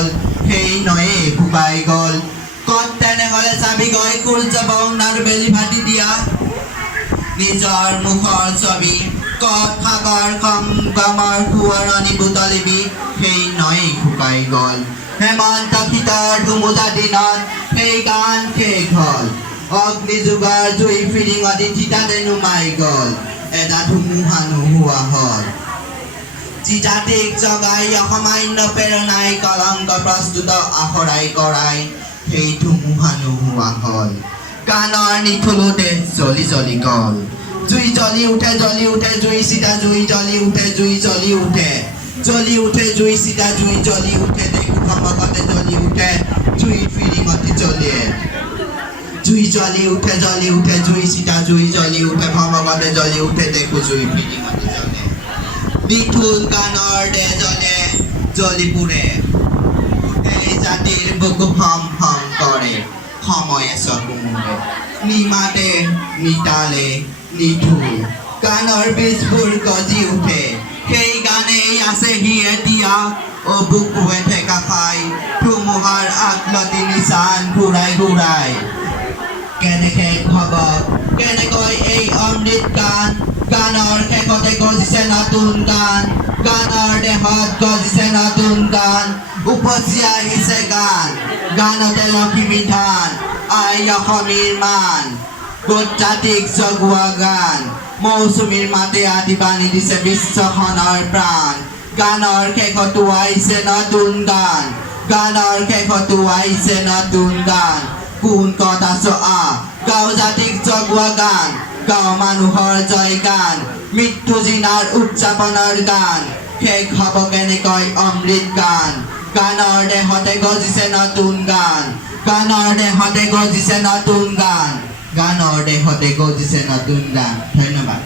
গ'ল সেই নয়ে শুকাই গ'ল ক'ত তেনেহ'লে চাবি গৈ কুল জবং নাৰবেলি ভাটি দিয়া নিজৰ মুখৰ ছবি ক'ত সাগৰ গমৰ সোঁৱৰণি বুটলিবি সেই নয়ে শুকাই গ'ল হেমন্ত শীতৰ ধুমুজা দিনত সেই গান শেষ হ'ল অগ্নিযুগৰ জুই ফিৰিঙতি থিতাতে নুমাই গ'ল এটা ধুমুহা নোহোৱা হ'ল যি জাতিক জগাই অসামান্য প্ৰেৰণাই কলংক প্ৰস্তুত আখৰাই কৰাই সেই ধুমুহা নোহোৱা হ'ল গানৰ নিথুলোতে জ্বলি জ্বলি গ'ল জুই জ্বলি উঠে জুই চিতা জুই জ্বলি উঠে জুই জ্বলি উঠে জুই চিতা জুই জ্বলি উঠে দেখো সমকতে জ্বলি উঠে জুই ফিৰিঙতি জ্বলে জুই জ্বলি উঠে জুই চিতা জুই জ্বলি উঠে সমকতে জ্বলি উঠে দেখো জুই ফিৰিঙতি জ্বলে নিথুল গানৰ দে জ্বলে জ্বলি পুৰে এই জাতিৰ বুকু হম হম কৰে সময়ে চকু মুৰে নিমাতে নিতালে নিথুল গানৰ বীজবোৰ গজি উঠে সেই গানেই আছেহি এতিয়া অ বুকুৱে ঠেকা খাই ধুমুহাৰ আগলতি নিচান ঘূৰাই ঘূৰাই কেনেকৈ হ'ব কেনেকৈ এই অমৃত গান গানৰ শেষতে গজিছে নতুন গান গানৰ দেহত গজিছে নতুন গান উপচি আহিছে গান গানতে লখিমী ধান আই অসমীৰ মান গোট জাতিক জগোৱা গান মৌচুমীৰ মাতে আদি বান্ধি দিছে বিশ্বখনৰ প্ৰাণ গানৰ শেষতো আহিছে নতুন গান গানৰ শেষতো আহিছে নতুন গান কোন ক'ত আছ গাঁও জাতিক জগোৱা গান গাঁও মানুহৰ জয় গান মৃত্যু জিনাৰ উদযাপনৰ গান শেষ হ'ব কেনেকৈ অমৃত গান গানৰ দেহতে গজিছে নতুন গান গানৰ দেহতে গজিছে নতুন গান গানৰ দেহতে গজিছে নতুন গান ধন্যবাদ